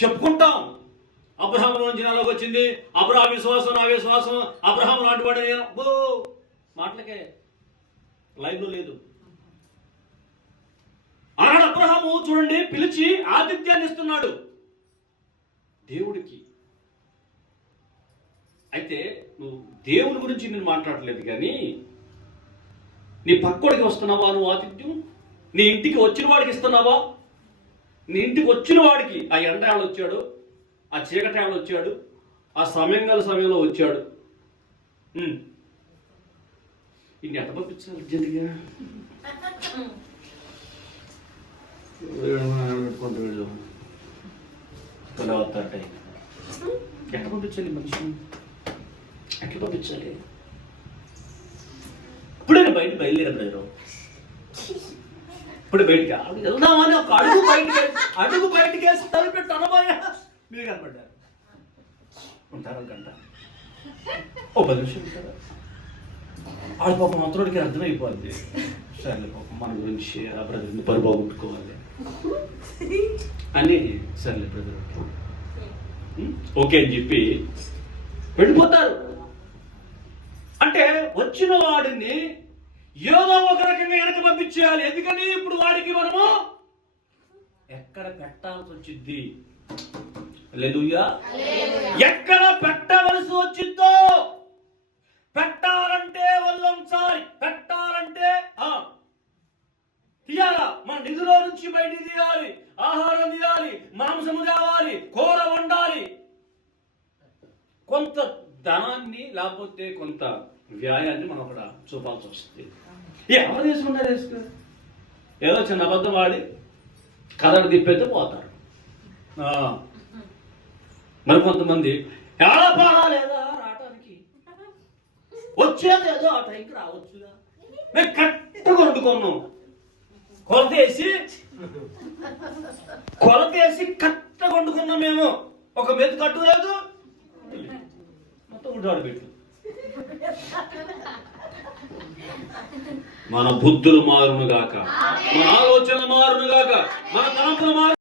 చెప్పుకుంటాం. అబ్రహాము నుంచి నాలోకి వచ్చింది, అబ్రహాం విశ్వాసం నా విశ్వాసం, అబ్రహాం లాంటి వాడు నేను. మాటలకే, లైవ్లో లేదు. ఆనాడు అబ్రహాము చూడండి పిలిచి ఆతిథ్యాన్ని ఇస్తున్నాడు దేవుడికి. అయితే నువ్వు దేవుని గురించి నేను మాట్లాడలేదు, కానీ నీ పక్కోడికి వస్తున్నావా నువ్వు ఆతిథ్యం? నీ ఇంటికి వచ్చిన వాడికి ఇస్తున్నావా? నీ ఇంటికి వచ్చిన వాడికి ఆ ఎండాళ్ళు వచ్చాడు, ఆ చీకటాళ్ళు వచ్చాడు, ఆ సమయంలో వచ్చాడు, ఇన్ని ఎట్ట పంపించాలి అర్జెంటుగా? ఎట్లా పంపించాలి మనిషి? ఎట్లా పంపించాలి? ఇప్పుడే బయటికి బయలుదేరారు. ఇప్పుడు బయటికి వెళ్దామని ఒక అడుగు బయటికి వేసి తలపెట్టు అనబోయా మీరు కనపడ్డారు. ఉంటారు గంట, ఓ 10 నిమిషాలు ఉంటారా? ఆడ పాపం అంతరోడికి అర్థమైపోద్ది, సరే పాపం మన గురించి ఆ బ్రదర్ని పరిబాగుట్టుకోవాలి అని, సర్లే బ్రదర్ ఓకే అని చెప్పి వెళ్ళిపోతారు. అంటే వచ్చిన వాడిని ఏదో ఒక రకంగా వెనక పంపించేయాలి. ఎందుకని ఇప్పుడు వాడికి మనము ఎక్కడ పెట్టాల్సి వచ్చింది? హల్లెలూయా. ఎక్కడ పెట్టవలసి వచ్చిందో పెట్టాలంటే ఒళ్ళొంచాలి, పెట్టాలంటే తీయాలా, మన నిధులో నుంచి బయటికి తీయాలి, ఆహారం తీయాలి, మాంసము తేవాలి, కూర వండాలి. కొంత ధనాన్ని లేకపోతే కొంత వ్యాయాన్ని మనం అక్కడ చూపాల్సి వస్తుంది. ఎవరు తీసుకుంటారు? ఏదో చిన్న అబద్ధం వాడి కథలు తిప్పైతే పోతారు. మరి కొంతమంది ఎలా పాడాలేదా రావటానికి, వచ్చేదేదో ఆ టైంకి రావచ్చుగా, మేము కరెక్ట్గా వండుకున్నాం, కొలతేసి కరెక్ట్గా వండుకున్నాం, మేము ఒక మెత్తు కట్టు లేదు, మొత్తం ఉంటాడు పెట్టు. మన బుద్ధులు మారును గాక, మన ఆలోచనలు మారును గాక, మన తలంపులు మారు